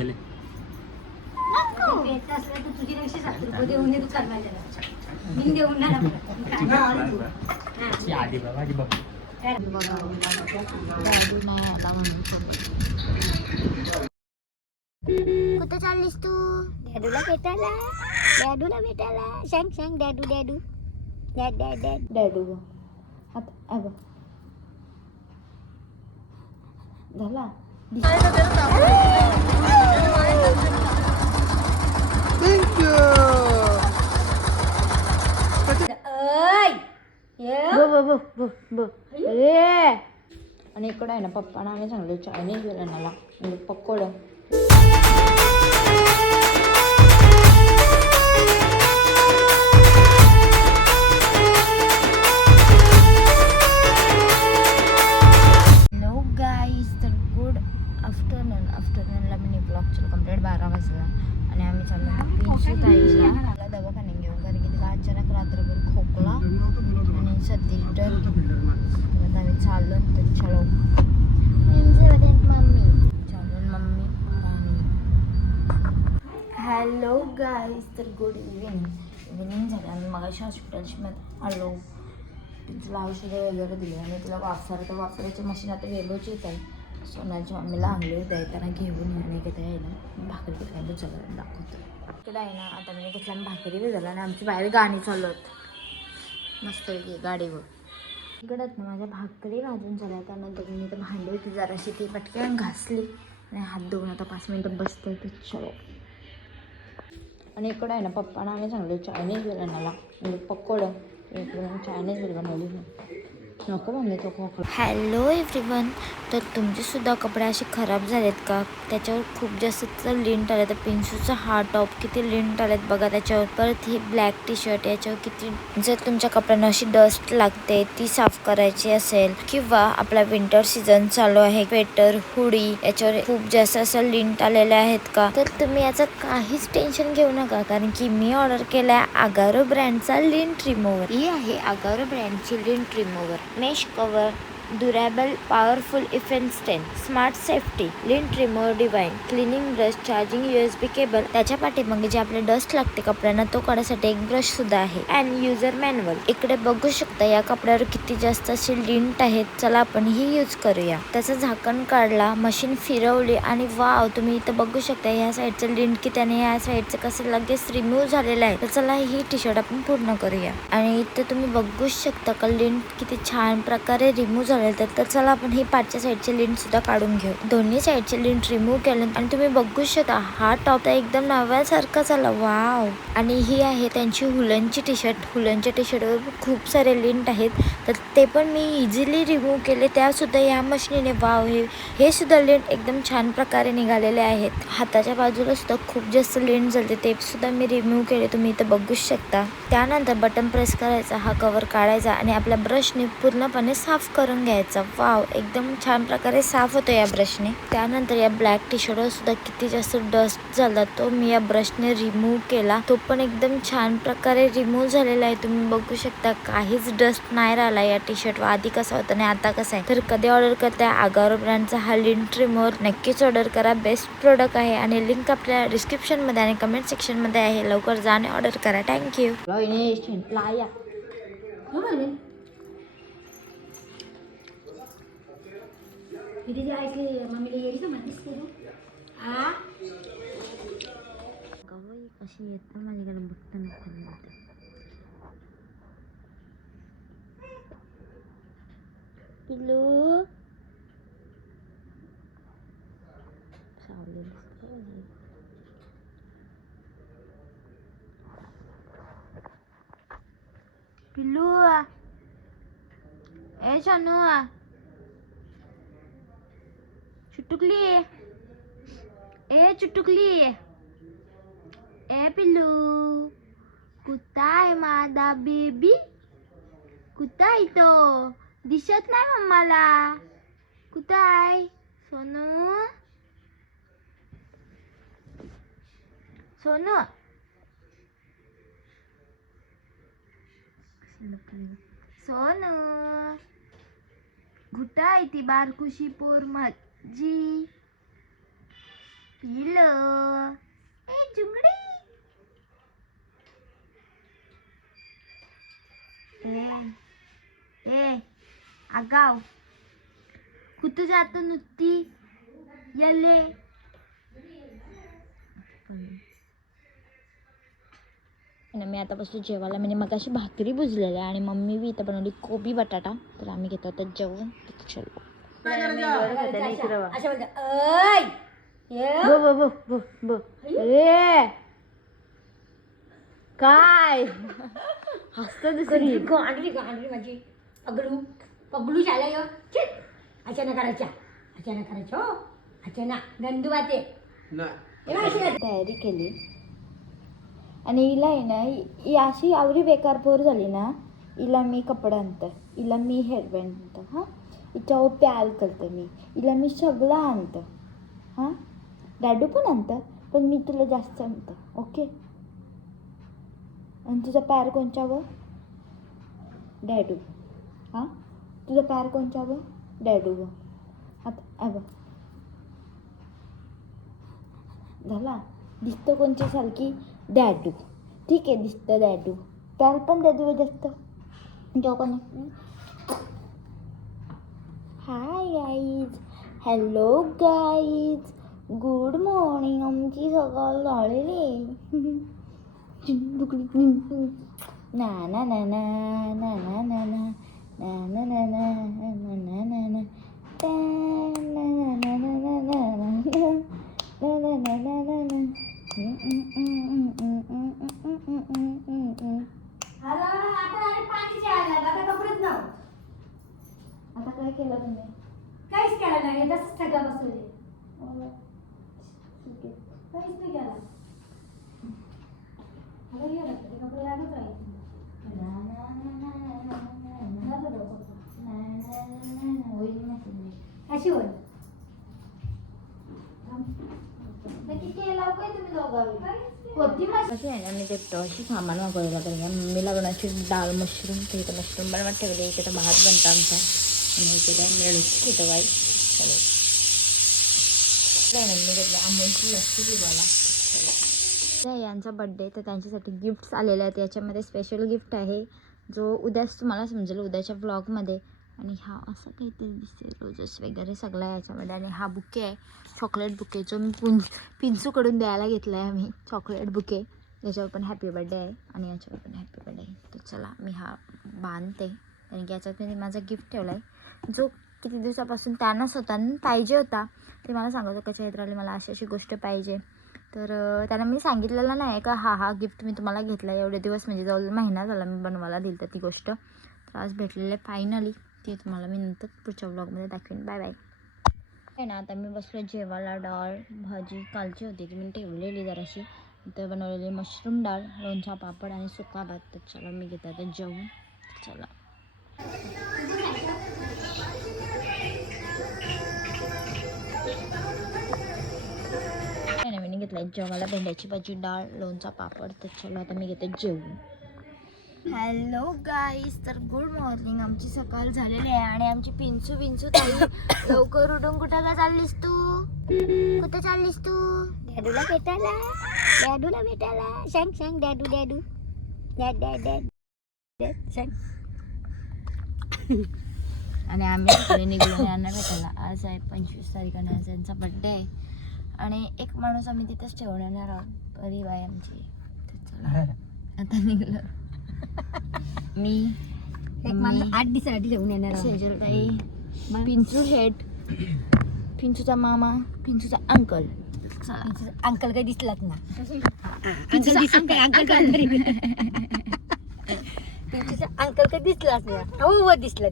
चले तुझी 70 रुपये देऊन तू चालवायला मी देऊन ना आधी बाबा आधी बाबा कुठं चाललीस तू? डॅडूला भेटायला सांग डॅडू डॅडू आता झाला आणि इकडं आहे ना पप्पाना आम्ही सांगलो चायनीज बिर्याणाला म्हणजे पकोड आफ्टरनूनला मी ब्लॉग चल कंप्लीट 12 वाजला आणि आम्ही चाललो पिंशू ताईला दवाखान्यात घेऊन कारण की तिला अचानक रात्रभर खोकला आणि सर्दी तर आम्ही चाललो तर चलो मम्मी हॅलो गाईज तर गुड इव्हिनिंग झालं आम्ही मगाशी हॉस्पिटलमध्ये आलो तिला औषधं वगैरे दिली आणि तिला वापरायचं मशीन आता वेलोचीच आहे सोनाच्या मम्मीला आणले द्यायताना घेऊन येणे घेता यायला भाकरी घेतल्यानंतर चला दाखवतो इकडे आहे ना आता मी घेतल्यानं भाकरी बी झाला आणि आमची बाहेर गाणी चालवत मस्त गाडीवर इकडं ना माझ्या भाकरी भाजून झाल्या त्यानंतर मी तर भांडी होती जराशी ती पटकन घासली आणि हात धुवून आता 5 मिनटं बसते तर चलो आणि इकडं आहे ना पप्पाना आम्ही सांगलो चायनीज बिर्याणाला म्हणजे पकोड इकडे चायनीज बिर्याणी बनवली नको मम्मी तो खोकला हॅलो एव्हरीवन तर तुमचेसुद्धा कपडे असे खराब झालेत का त्याच्यावर खूप जास्त लिंट आले तर पिंशूचा हा टॉप किती लिंट आलेत बघा त्याच्यावर परत ही ब्लॅक टी शर्ट याच्यावर किती जर तुमच्या कपड्यांना अशी डस्ट लागते ती साफ करायची असेल किंवा आपला विंटर सीझन चालू आहे स्वेटर हुडी याच्यावर खूप जास्त असं लिंट आलेले आहेत का तर तुम्ही याचं काहीच टेन्शन घेऊ नका कारण की मी ऑर्डर केलाय अगारो ब्रँडचा लिंट रिमूव्हर ही आहे अगारो ब्रँडची lint remover mesh cover durable powerful effect stain smart safety lint remover divine cleaning brush charging USB cable त्याच्या पाठीमागे जे आपले डस्ट लागते कपड्यांना तो काढण्यासाठी एक ब्रश सुद्धा आहे अँड युजर मॅन्युअल इकडे बघू शकता या कपड्यावर किती जास्त असे लिंट आहेत चला आपण ही यूज करूया त्याचं झाकण काढला मशीन फिरवली आणि वाव तुम्ही इथं बघू शकता या साईडचं लिंट की त्याने या साईडचं कसं लगेच रिमूव्ह झालेलं आहे तर चला ही टी शर्ट आपण पूर्ण करूया आणि इथं तुम्ही बघू शकता का लिंट किती छान प्रकारे रिमूव्ह झाले तर चला आपण ही पाठच्या साईडचे लिंट सुद्धा काढून घेऊ दोन्ही साईडचे लिंट रिमूव्ह केले आणि तुम्ही बघू शकता हा टॉप एकदम नव्यासारखा झाला वाव आणि ही आहे त्यांची हुलनची टी शर्ट हुलनच्या टी शर्टवर खूप सारे लिंट आहेत तर ते पण मी इझिली रिमूव्ह केले त्या सुद्धा या मशीनीने वाव हे सुद्धा लिंट एकदम छान प्रकारे निघालेले आहेत हाताच्या बाजूला सुद्धा खूप जास्त लिंट झाले ते सुद्धा मी रिमूव्ह केले तुम्ही इथं बघू शकता त्यानंतर बटन प्रेस करायचा हा कव्हर काढायचा आणि आपल्या ब्रशने पूर्णपणे साफ करून घ्यायचा वाव एकदम छान प्रकारे साफ होतो या ब्रशने त्यानंतर या ब्लॅक टी शर्टवर सुद्धा किती जास्त डस्ट झाला तो मी या ब्रशने रिमूव्ह केला तो पण एकदम छान प्रकारे रिमूव्ह झालेला आहे तुम्ही बघू शकता काहीच डस्ट नाही राहिला या टी शर्टवर आधी कसा होता आणि आता कसा आहे तर कधी ऑर्डर करताय अगारो ब्रँडचा हा लिंट रिमूव्हर नक्कीच ऑर्डर करा बेस्ट प्रोडक्ट आहे आणि लिंक आपल्या डिस्क्रिप्शन मध्ये आणि कमेंट सेक्शन मध्ये आहे लवकर जाणे ऑर्डर करा थँक्यू किती ऐकली मम्मीला येईल का म्हणतेस तू कशी येत माझ्याकडे बघताना पिल्लू पिल्लू ए शानू चुटुकली ए चुटुकली ए पिल्लू कुठं आहे माझा बेबी कुठं आहे तो दिसत नाही मम्माला कुठं आहे सोनू सोनू सोनू कुठं आहे ती बारकुशी पोर माझी पिलो ए जुंगडी ए आगाव कुठं जातो नुसती यले मी आता बसलो जेवायला. म्हणजे मग अशी भाकरी बुजलेल्या आणि मम्मी बी इथं बनवली कोबी बटाटा. तर आम्ही घेतो आता जेवण. चलो काय हसत दुसरी गांडरी माझी पगडू पगडू झाला अचानक करायच्या हो अचानक गंदू वाते तयारी केली आणि हिला आहे ना ही अशी आवरी बेकार पोर झाली ना. हिला मी कपडा आणतं, हिला मी हेअरबँड आणतं, हां हिच्यावर प्याल करतं मी, हिला मी सगळं आणतं, हां डॅडू पण आणतं पण मी तुला जास्त आणतं. ओके. आणि तुझा पॅर कोणच्यावर डॅडू. हां तुझा पॅर कोणच्यावर डॅडू. आता बघ झाला. दिसतं कोणच्या सारखी डॅडू. ठीक आहे दिसतं डॅडू. त्याला पण डॅडू जास्त जेव्हा कोणी. Hi guys, hello guys, good morning. आमची सकाळ झालेली. ना ना ना ना ना ना ना ना ना ना ना ना ना आता काय केलं तुम्ही? काहीच केलं नाही तसंच सगळं बसवले काहीच नाही केलं कपडे लागत अशी होय कशी आहे ना मी ते अशी सामान मागवलं लागेल. मम्मीला बनायची डाळ मशरूम. तर इथं मशरूम बनवत ठेवले. इकडे भात बनतं आमचा आणि इकडे मिळून इथं वाई चलो काय नाही मी घेतलं अमूलची लस्सी पिवायला. यांचा बड्डे तर त्यांच्यासाठी गिफ्ट्स आलेले आहेत. याच्यामध्ये स्पेशल गिफ्ट आहे जो उद्याच तुम्हाला समजेल उद्याच्या ब्लॉगमध्ये. आणि हा असं काहीतरी दिसते रोजेस वगैरे सगळं आहे याच्यामध्ये. आणि हा बुके आहे चॉकलेट बुके जो मी पिंचूकडून द्यायला घेतला आहे आम्ही. चॉकलेट बुके याच्यावर पण हॅपी बर्थडे आहे आणि याच्यावर पण हॅपी बर्थडे आहे. तर चला मी हा बांधते कारण की याच्यात मी माझा गिफ्ट ठेवला आहे जो किती दिवसापासून त्यांना स्वतःनं पाहिजे होता. ते मला सांगत होतं चैत्राली मला अशी अशी गोष्ट पाहिजे. तर त्यांना मी सांगितलेलं नाही का हा गिफ्ट मी तुम्हाला घेतला एवढे दिवस म्हणजे जवळ महिना झाला मी बनवायला दिलं तर ती गोष्ट. तर आज भेटलेलं आहे फायनली. ते तुम्हाला मी नंतर पुढच्या ब्लॉगमध्ये दाखवेन. Bye bye. आहे ना आता मी बसलो जेवायला. डाळ भाजी कालची होती ती मी ठेवलेली जराशी. इथं बनवलेली मशरूम डाळ लोणचा पापड आणि सुका भात. तर चला मी घेते आता जेवून. चला काय नाही मी घेतलं जेवायला भेंड्याची भाजी डाळ लोणचा पापड. तर चला आता मी घेते जेवून. हॅलो गाईज, तर गुड मॉर्निंग. आमची सकाळ झालेली आहे आणि आमची पिंचू ताई लवकर उठून कुठं का चाललीस तू? कुठं चाललीस तू? डॅडूला भेटायला सांग डॅडू सांग. आणि आम्ही इकडे निघलो यांना भेटायला. आज आहे 25 तारखेला आज यांचा बड्डे आहे आणि एक माणूस आम्ही तिथेच ठेवून येणार आहोत गरीब आहे आमची. तर चला आता निघलो. मी एक माणूस 8 दिवसासाठी घेऊन येणार सेजल ताई पिंचू शेठ पिंचूचा मामा पिंचूचा अंकल. अंकल काही दिसलाच ना अंकल काही दिसलाच ना. हो दिसला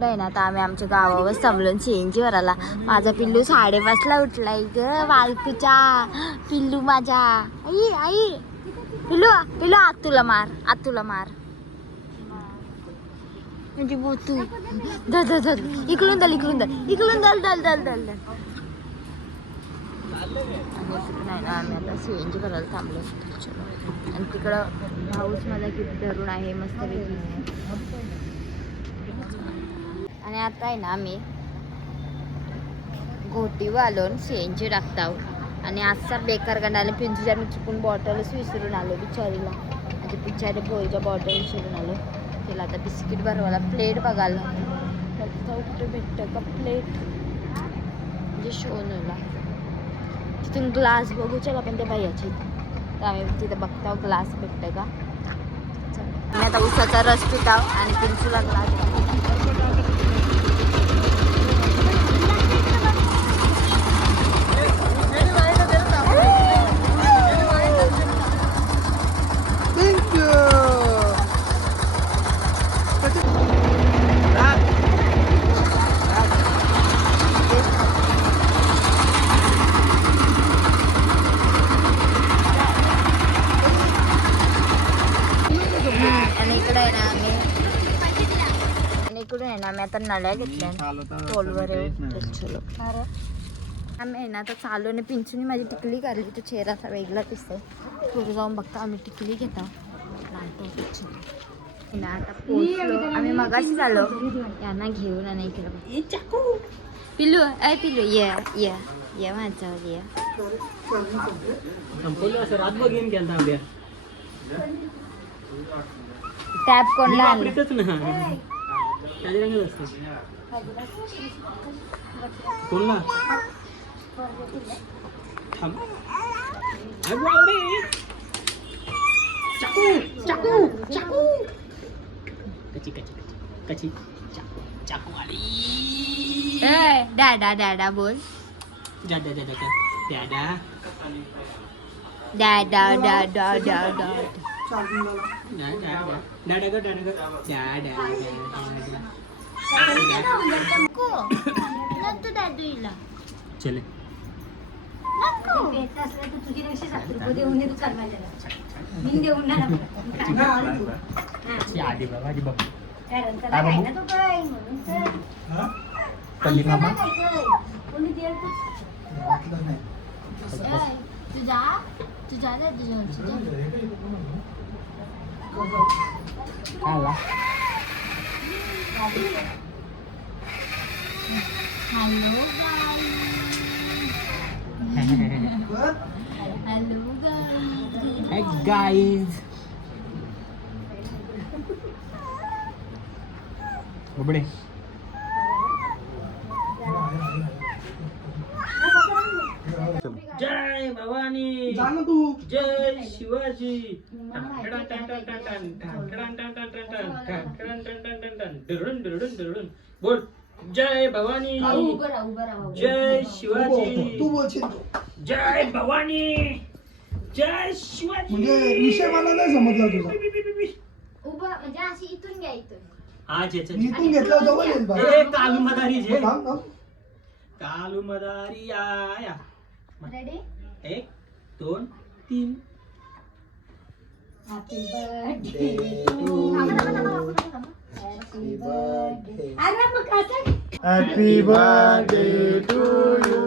नाही ना आता आम्ही आमच्या गावावर समलून सीएनजी वर आला. माझा पिल्लू 5:30ला उठलाय ग. बालकूचा पिल्लू माझा. आई पिल्लू आत तुला मार म्हणजे बोतू धर इकडून दल नाही ना आम्ही आता सीएनजी करायला थांबलो. आणि तिकडं हाऊस माझा गिफ्ट धरून आहे मस्तपैकी. आणि आता आहे ना आम्ही घोटीवर आलो CNG टाकताव आणि आजचा बेकार गंडाला पिंजूच्या मी चुकून बॉटलच विसरून आलो बिचारीला. आता बिचारी पोरीच्या बॉटल विसरून आलो. तिला आता बिस्किट भरवायला प्लेट बघायला बघताव कुठे भेटतं का प्लेट म्हणजे शोनला. तिथून ग्लास बघू चला पण ते भैयाची तर आम्ही तिथे बघताव ग्लास भेटतं का. आणि आता उसाचा रस पिताव आणि पिंचूला ग्लास आम्ही आता नळ्या घेतल्या टोलवर आम्ही आहे ना आता चालू आणि पिंचूनी माझी टिकली काढली. तो चेहरा असा वेगळा दिसतोय. पुढे जाऊन बघता आम्ही टिकली घेता ना. आता पोहोचलो आम्ही मगाशी झालो यांना घेऊन आणि केलं पिल्लू अय पिल्लू ये ये ये माझ्यावर ये. टॅप कोणला आणलं डाडा डाडा बोल डाडा डाडा डाडा डाडा चले तुझी 7 रुपये देऊन तू चालवायला मी देऊन ना आधी बाबा आधी बाबा कारण त्याला काय ना तो काय म्हणून तर पल्ली मामा कोणी देईल तुझा तुझा खाला हॅलो हॅलो गाईज बबडे जय भवानी जय शिवाजी बोल जय भवानी जय शिवाजी जय भवानी जय शिवाजी. विषय मला नाही समजला तुझा. उभं म्हणजे अशी इथून घ्या इथून आज इथून घेतला जवळ येईल बा. कालू मदारी जे थांब, थांब. कालू मदारी आया. रेडी 1 2 3 हॅपी बर्थडे टू अरे मग कसं Happy birthday to you.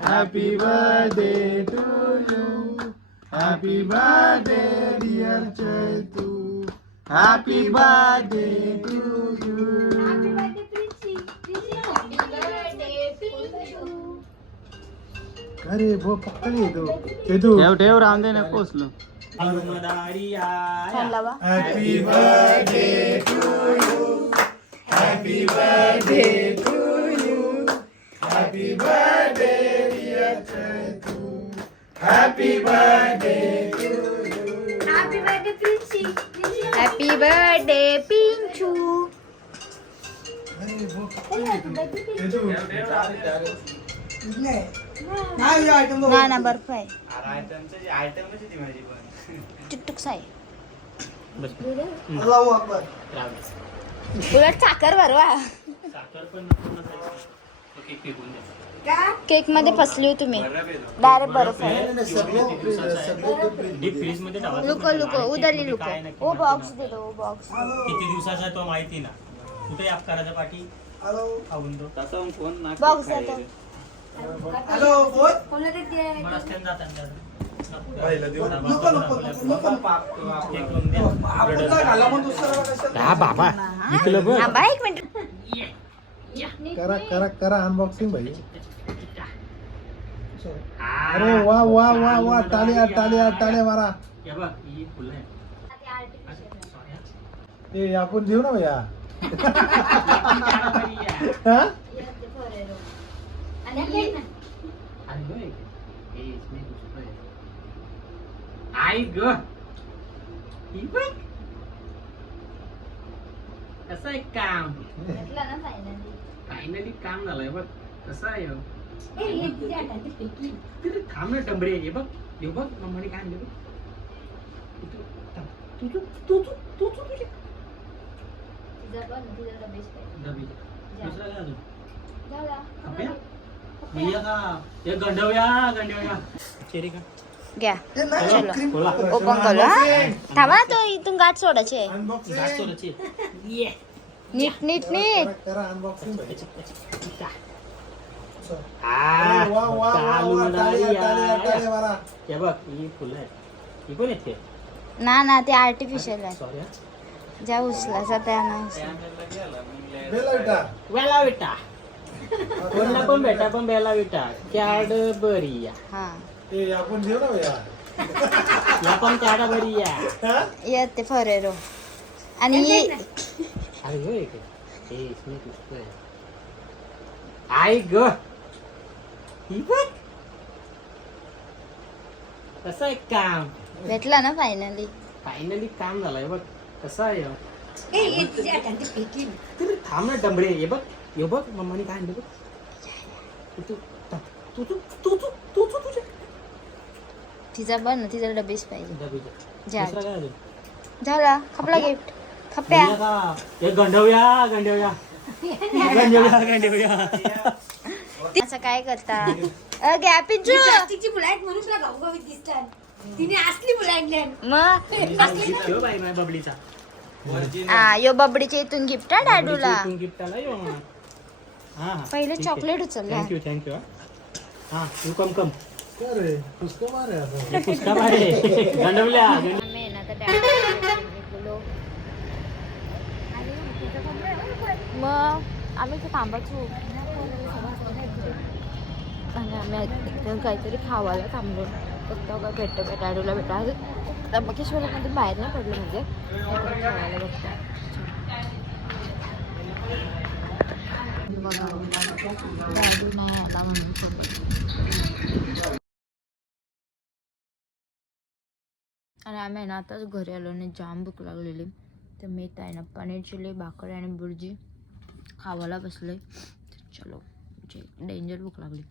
Happy birthday to you. Happy birthday dear Chaitu. Happy birthday to you. Happy birthday Princy happy birthday Pinchu. अरे वो पक्का येतो चेतू. ठेव राम दे ना पोचलो. कालू मदारी आया. लावा Happy birthday to you. Happy birthday to you. Happy birthday dear Chaitu. Happy birthday to you. Happy birthday Princy happy birthday Pinchu. अरे वो पक्का येतो चेतू. नाही आयटम ना ना बर्फ आहे टुकटुक साय अल्लाहू अकबर. उलट साखर भरवा. साखर पण नको नसायची. तो केक फेकून द्या. केक मध्ये फसली हो तुम्ही डायरेक्ट बर्फ आहे. डीप फ्रीज मध्ये ठेवा. लुको लुको उधरली लुको ओ बॉक्स दे दो बॉक्स. किती दिवसाचा आहे तो माहिती ना. कुठे ॲप करायचा पाठी हॅलो खाऊन दो तसा फोन ना बॉक्स देतो. हॅलो बोल. कोणाला ते मला स्टँड जातात नको नको नको केक लावून द्या. आपण काय घाला मग दुसरा कशाला. बाबा थांबा एक मिनिट. करा करा करा अनबॉक्सिंग भाई. अरे वा वा वा वा टाळ्या टाळ्या टाळ्या मारा. हे बघ ही फुलं आहे. ते artificial आहे. ए आपण देऊ ना भैया. Cadbury आहे. हा? Yes, ते Ferrero. आणि हे ना, आणि बघ हे इसमें दुसरं आहे. आई ग ही बघ कसं आहे काम. भेटला ना फायनली. फायनली काम झालंय बघ कसं आहे हो. हे तुझ्या हातात ते पेटी. तरी थांब ना डंबरे हे बघ हे बघ मम्मीने काय आणलं बघ. तुझ्या तिचा पण तिचा तर बेस्ट आहे. डबी दुसरा काय अजून झाला. खप्या भैया का हे गंडवया चेरी का घ्या हे नाही, चलो. cream- बोला. ओपन करू हा. थांबा तो इथून गाठ सोडायची आहे. Unboxing. जास्त रची ये नीट नीट नीट. करा अनबॉक्सिंग. आ वा वा वा चालू वा टाळ्या टाळ्या नाही टाळ्या मारा. हे बघ ही फुलं आहे ही कोण येते ना ना ते आर्टिफिशियल आहे. सॉरी ज्या उचलायचा त्या नाही. बेला विटा. वेला विटा कोणला पण भेटा पण बेला विटा कॅडबरी या हा ए आपण देऊ ना भैया. या पण कॅडबरी या हा? येत ते फरेरो. आणि ही अरे हो एक हे इसमें कुछ है आई ग ही बघ कसं आहे काम. भेटला ना फायनली. फायनली काम झालंय बघ कसं आहे हो. हे तुझ्या हातात ते पेटी. तरी थांब ना डंबरे हे बघ मम्माने काय आणलं बघ. तू तू तू तू तू तू तू तुझ्या तिचा पण तिचा डबेच पाहिजे. डबीचं जा. दुसरा काय अजून झाला खपला गिफ्ट. खप्या भैया का हे गंडवया असं काय करता. घ्या पिंचू. प्लास्टिकची फुलं आहेत म्हणून तुला गावगावीत दिसतात. तिने असली फुलं आणली आहेत. मग बाई माझ्या बबलीचा हा यो बबडीच्या इथून गिफ्ट आहे डॅडूला. गिफ्ट आला यो हा पहिले चॉकलेट उचलला. थँक्यू हा तू कम काय रे पुष्कळ मारे आता. हे पुस्तका मारे गंडवल्या आम्ही ना तर डॅडूला गेलो. मग आम्ही ते थांबायचो आणि आम्ही इथं काहीतरी खावायला थांबलो. फक्त काय भेटतं का डॅडूला भेटा. त्र्यंबकेश्वरमध्ये बाहेर नाही पडलं म्हणजे काहीतरी खावायला भेटतं. डॅडू नाही आला म्हणून आणि आम्ही ना आताच घरी आलो आणि जाम भूक लागलेली. तर मी आहे ना पनीर चिली भाकरी आणि बुर्जी खावायला बसले. चलो डेंजर भूक लागली.